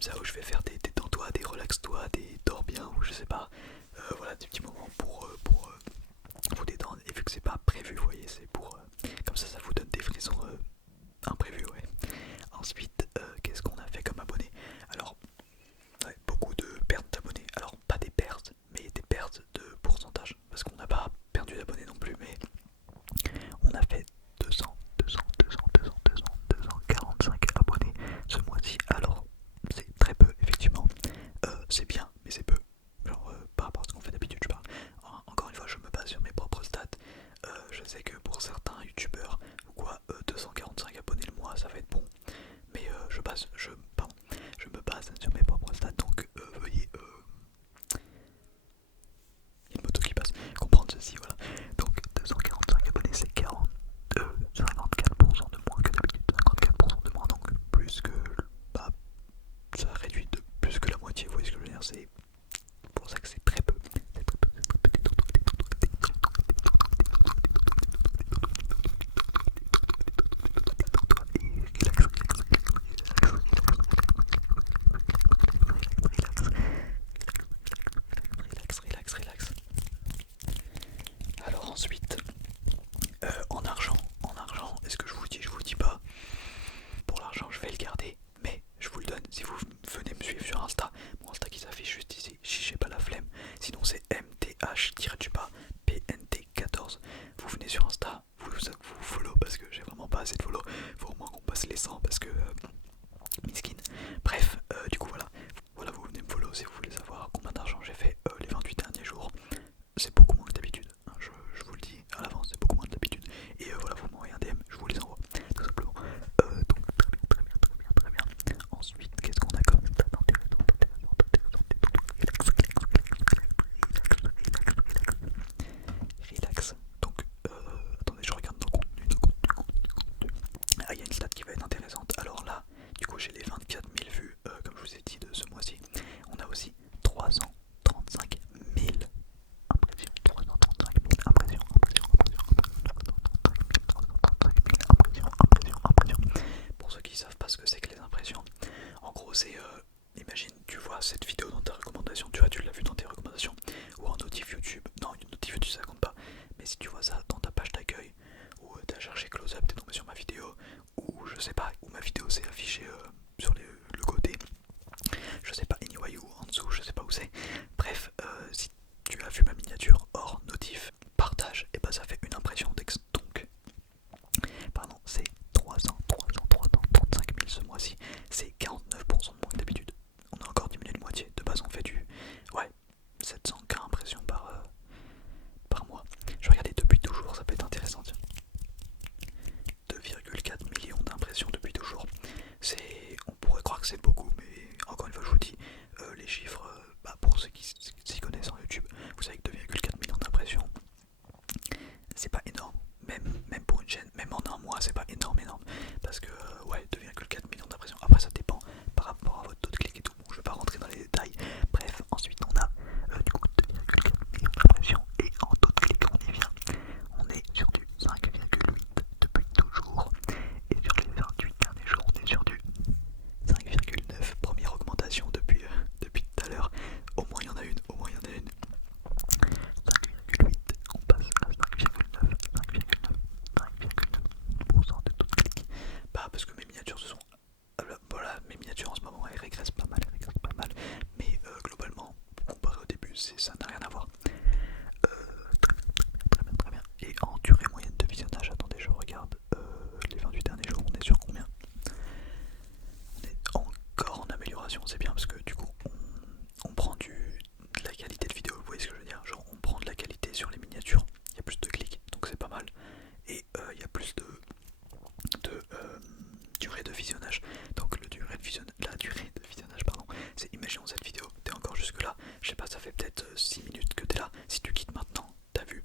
comme ça où je vais faire des détends-toi, des relax-toi, des dors bien ou je sais pas. Voilà, des petits moments pour vous détendre. Et vu que c'est pas prévu, vous voyez, c'est pour comme ça vous donne des frissons imprévus, ouais. Ensuite, qu'est-ce qu'on a fait comme abonné? Alors, ouais, beaucoup de pertes d'abonnés. Alors, pas des pertes, mais des pertes de pourcentage. Parce qu'on n'a pas perdu d'abonnés non plus, mais on a fait 245 abonnés ce mois-ci. Alors, c'est très peu, effectivement. C'est bien, mais c'est peu. Genre, par rapport à ce qu'on fait d'habitude, je parle. Encore une fois, je me base sur mes propres stats. Je sais que pour certains youtubeurs ou quoi, 245 abonnés le mois, ça va être bon. Mais je me base sur mes propres stats, donc veuillez il y a une moto qui passe, comprendre ceci, voilà. Donc 245 abonnés, c'est 54% de moins que d'habitude, 54% de moins, donc plus que, bah, ça réduit de plus que la moitié, vous voyez ce que je veux dire, c'est pour ça que c'est très peu. C'est très peu, c'est très peu. Relax. Alors ensuite, en argent, est-ce que je vous dis pas. Pour l'argent, je vais le garder, mais je vous le donne si vous venez me suivre sur Insta. Mon Insta qui s'affiche juste ici, si j'ai pas la flemme. Sinon c'est mth-pnt14. Vous venez sur Insta, vous follow parce que j'ai vraiment pas assez de follow. Faut au moins qu'on passe les 100 parce que miskin. Bref, du coup voilà. Voilà, vous venez me follow si vous voulez savoir combien d'argent j'ai fait les 28 derniers jours. C'est beaucoup moins que d'habitude, hein, je vous le dis à l'avance, c'est beaucoup moins que d'habitude. Et voilà, vous m'envoyez un DM, je vous les envoie, tout simplement. Donc très bien. Ensuite, qu'est-ce qu'on a comme stat intéressante? Relax. Donc, attendez, je regarde nos contenus. Ah, il y a une stat qui va être intéressante. Alors là, du coup, j'ai les 24 000 vues, comme je vous ai dit, de ce mois-ci. On a aussi 335 000 impressions. 335 000 impressions. Pour ceux qui savent pas ce que c'est que les impressions, en gros, c'est. Imagine, tu vois cette vidéo dans tes recommandations, tu l'as vu dans tes recommandations, ou en notif YouTube. Non, une notif YouTube ça compte pas. Mais si tu vois ça dans ta page d'accueil, ou t'as cherché close-up, t'es tombé sur ma vidéo, ou je sais pas, où ma vidéo s'est affichée sur le côté, je sais pas, anyway, ou en dessous, je sais pas où c'est. Bref, si tu as vu ma miniature hors notif, partage, et bah ça fait une impression texte. Donc, pardon, c'est 335 000 ce mois-ci, c'est 49% de moins que d'habitude. On a encore diminué de moitié. De base, on fait du 700K impressions par mois. Je regardais depuis toujours, ça peut être intéressant. Tiens. 2,4 millions d'impressions depuis toujours. On pourrait croire que c'est beaucoup, mais encore une fois, je vous dis, les chiffres, pour ceux qui s'y connaissent en YouTube, vous savez que 2,4 millions d'impressions, c'est pas énorme. Même pour une chaîne, même en un mois, c'est pas énorme. Parce que, 2,4 millions d'impressions. Après, ça dépend par rapport à votre taux de clic et tout. Bon, je vais pas rentrer dans les détails. Bref, ensuite, on a du coup 2,4 millions d'impressions. Et en taux de clic, on y vient. On est sur du 5,8 depuis toujours. Et sur les 28 derniers jours, on est sur du 5,9. Première augmentation depuis tout à l'heure. Au moins, il y en a une. 5,8, on passe à 5,9% de taux de clic. Parce que mes miniatures se sont. Voilà, mes miniatures en ce moment elles régressent pas mal. Mais globalement, comparé au début, ça n'a rien à voir. Très bien. Et en durée moyenne de visionnage, attendez, je regarde les 28 derniers jours, on est sur combien? On est encore en amélioration, c'est bien parce que du coup, on prend de la qualité de vidéo, vous voyez ce que je veux dire? Genre, on prend de la qualité sur les miniatures, il y a plus de clics, donc c'est pas mal. Et il y a plus de durée de visionnage. Donc la durée de visionnage, pardon, c'est imaginons cette vidéo, t'es encore jusque là, je sais pas, ça fait peut-être 6 minutes que t'es là. Si tu quittes maintenant, t'as vu,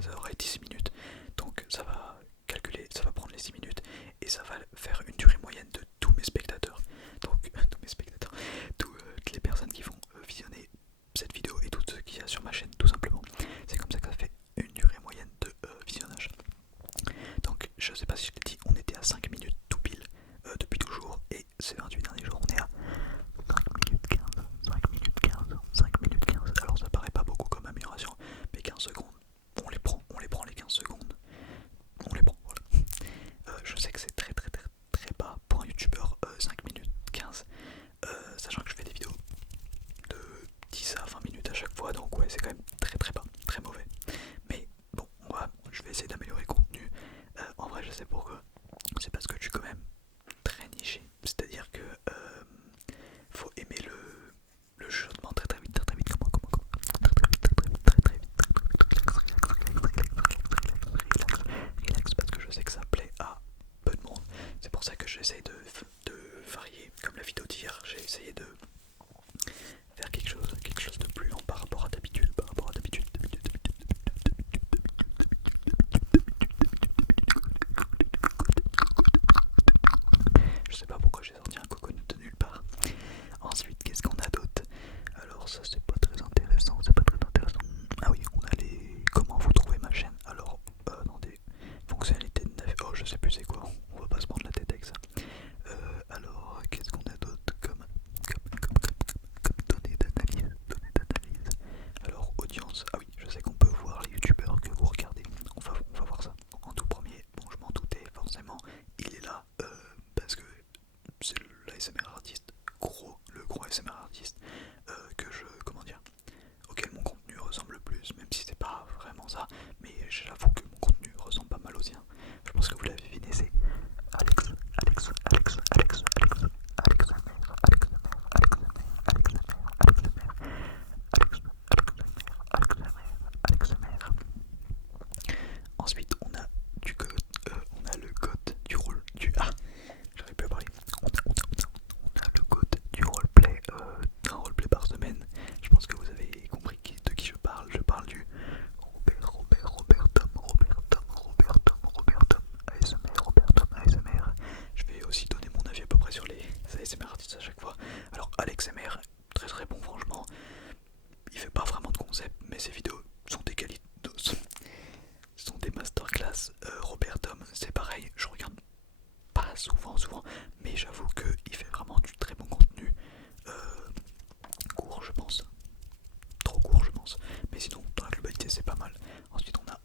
ça aurait été 6 minutes. Donc ça va calculer, ça va prendre les 6 minutes et ça va faire une durée moyenne de tous mes spectateurs. Donc toutes les personnes qui vont visionner cette vidéo et tout ce qu'il y a sur ma chaîne, tout simplement. C'est comme ça que ça fait une durée moyenne de visionnage. Donc je sais pas si je l'ai dit, on était à 5 minutes tout pile depuis toujours, et ces 28 derniers jours on est à ça que j'essaye de varier. Comme la vidéo d'hier, j'ai essayé de faire quelque chose de plus lent par rapport à d'habitude, Je sais pas pourquoi j'ai sorti un coconut de nulle part. Ensuite, qu'est-ce qu'on a d'autre? Alors ça c'est pas très intéressant, Ah oui, on a les... Comment vous trouvez ma chaîne? Alors, dans des fonctionnalités de navigation... Oh, je sais plus c'est quoi, on va pas se prendre la tête avec ça. Alors, qu'est-ce qu'on a d'autre comme données d'analyse, Alors, audience, ah oui, je sais qu'on peut voir les youtubeurs que vous regardez. On va voir ça. En tout premier, bon, je m'en doutais forcément, il est là parce que c'est l'ASMR artiste, le gros ASMR artiste que je, comment dire, auquel mon contenu ressemble le plus, même si c'est pas vraiment ça, mais j'avoue que mon contenu ressemble pas mal au sien. Je pense que vous l'avez deviné, c'est Ensuite, on a on a le code du rôle du j'arrive plus à parler. On a le code du roleplay, un roleplay par semaine. Je pense que vous avez compris de qui je parle. Je parle du Robert Tom ASMR, Robert Tom ASMR. Je vais aussi donner mon avis à peu près sur les ASMR artistes à chaque fois. Alors Alex MR, très très bon franchement. Il fait pas vraiment de concept, mais ses vidéos sont des qualités, sont des masterclass. Robert Tom, c'est pareil, je regarde pas souvent, mais j'avoue qu'il fait vraiment du très bon contenu. Court, je pense. Trop court, je pense. Mais sinon, dans la globalité, c'est pas mal. Ensuite, on a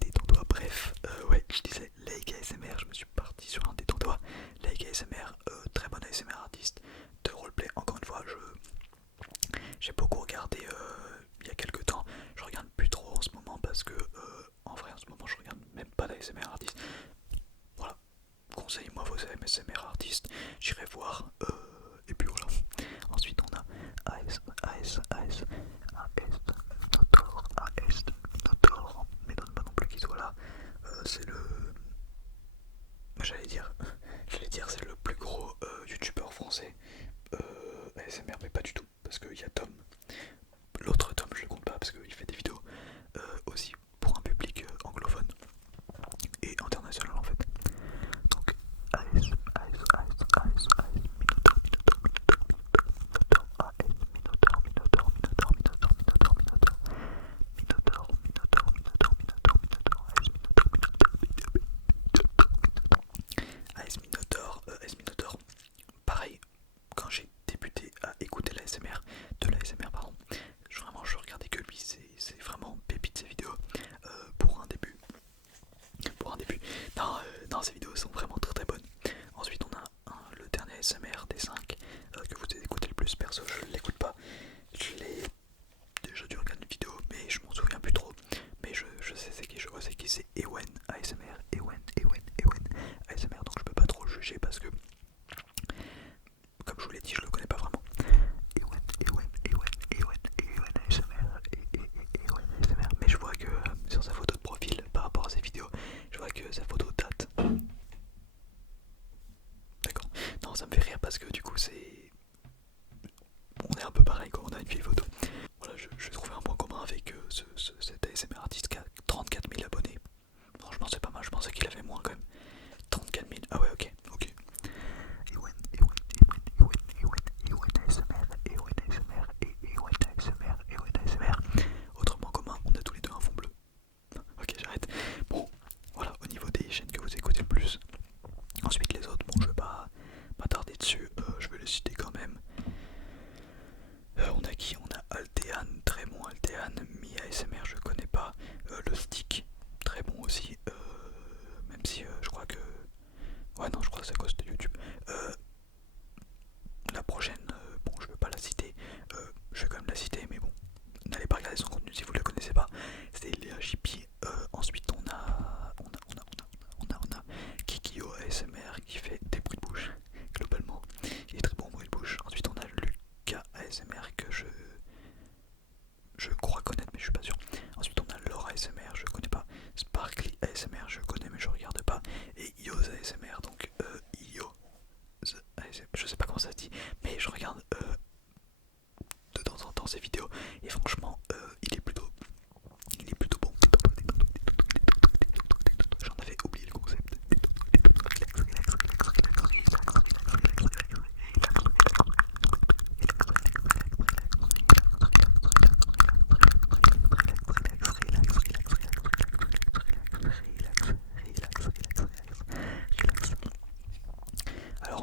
détends-toi, bref, ouais, je disais Lake ASMR, je me suis parti sur un détends-toi. Lake ASMR, très bon ASMR artiste de roleplay. Encore une fois, j'ai beaucoup regardé il y a quelques temps. Je regarde plus trop en ce moment parce que en vrai en ce moment je regarde même pas d'ASMR artiste. Voilà, conseillez-moi vos ASMR artistes, j'irai voir et puis voilà. Ensuite on a Minotaur, mais donne pas non plus qu'il soit là. C'est le... J'allais dire c'est le plus gros youtubeur français ASMR, mais pas du tout, parce qu'il y a Tom. L'autre Tom je le compte pas parce qu'il fait des vidéos aussi pour un public anglophone et international en fait. Donc AS Minotaur, pareil, quand j'ai débuté à écouter l'ASMR pardon, vraiment je regardais que lui, c'est vraiment pépite ces vidéos pour un début. Non, ces vidéos sont vraiment très très bonnes. Ensuite on a le dernier ASMR des 5 que vous écoutez le plus. Perso je l'écoute pas, je l'ai déjà dû regarder une vidéo mais je m'en souviens plus trop. Mais je sais c'est qui, je vois c'est qui, c'est Ewen ASMR, Ewen ASMR, donc je peux pas trop le juger parce que comme je vous l'ai dit je le connais pas vraiment. Mais je vois que sur sa photo de profil par rapport à ses vidéos, je vois que sa photo date. D'accord. Non, ça me fait rire parce que du coup c'est... On est un peu pareil quand on a une vieille photo. Voilà, je vais trouver un point commun avec cet ASMR artiste qui a 34 000 abonnés. Franchement c'est pas mal, je pensais qu'il avait moins quand même. 34 000, ah ouais ok. Autrement commun, on a tous les deux un fond bleu. Ok, j'arrête. Bon, voilà, au niveau des chaînes que vous écoutez le plus. Ensuite les autres, bon je vais pas m'attarder dessus, je vais les citer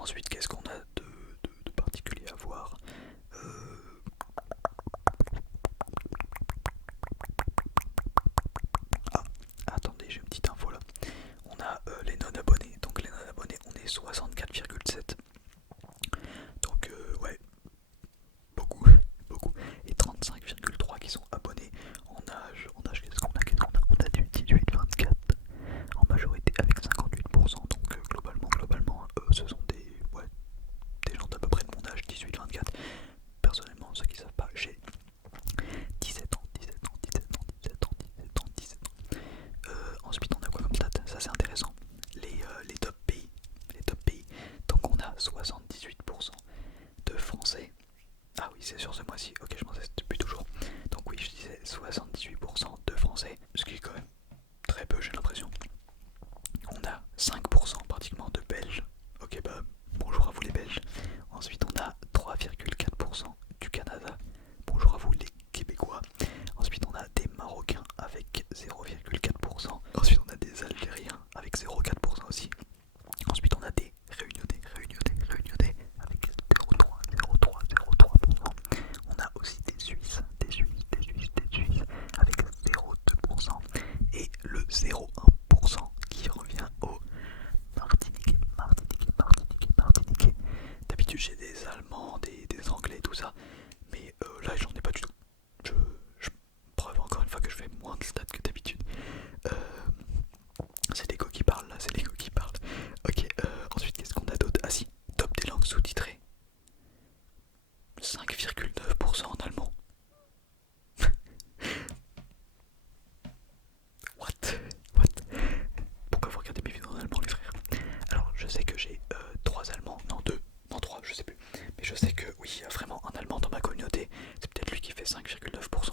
Ensuite, qu'est-ce qu'on a de particulier à voir? Ah, attendez, j'ai une petite info là. On a les non-abonnés. Donc les non-abonnés, on est 64,7. Donc ouais, beaucoup, beaucoup. Et 35,3 qui sont abonnés. En âge, on a du 18-24 en majorité avec 58%. Donc globalement, ce sont des gens d'à peu près de mon âge, 18-24. Personnellement, ceux qui savent pas, j'ai 17 ans, 17 ans, 17 ans, 17 ans, 17 ans, 17 ans. Ensuite, on a quoi comme stat? Ça c'est intéressant. Les top pays. Les top pays. Donc on a 78% de Français. Ah oui, c'est sur ce mois-ci. Ok, je pensais que c'était depuis toujours. Donc oui, je disais 78% de Français, ce qui est quand même très peu, j'ai l'impression. On a 5% pratiquement de Belges. Ok, bah bonjour à vous les Belges. Ensuite, on a 3,4% du Canada. Bonjour à vous les Québécois. Ensuite, on a des Marocains avec 0,4%. Ensuite, on a des Algériens avec 0,4% aussi. Ensuite, on a des Réunionnais avec 0,3%. On a aussi des Suisses avec 0,2%. Et le 0,1% qui revient au Martiniquais. D'habitude, j'ai des Allemands, des Anglais, tout ça. Mais là, j'en ai pas du tout. Je preuve encore une fois que je fais moins de stats que d'habitude. C'est l'écho qui parle là, c'est l'écho qui parle. Ok, ensuite qu'est-ce qu'on a d'autre? Ah si, top des langues sous-titrées. 5,9% en allemand. What? Pourquoi vous regardez mes vidéos en allemand les frères? Alors je sais que j'ai 3 allemands, non 2, non 3, je sais plus. Mais je sais que oui, il y a vraiment un allemand dans ma communauté. C'est peut-être lui qui fait 5,9%.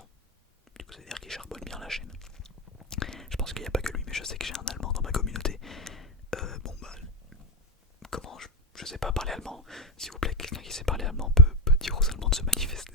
Du coup ça veut dire qu'il charbonne bien la chaîne. Je pense qu'il n'y a pas que lui, mais je sais que j'ai un allemand dans ma communauté. Bon bah, comment je sais pas parler allemand. S'il vous plaît, quelqu'un qui sait parler allemand peut dire aux Allemands de se manifester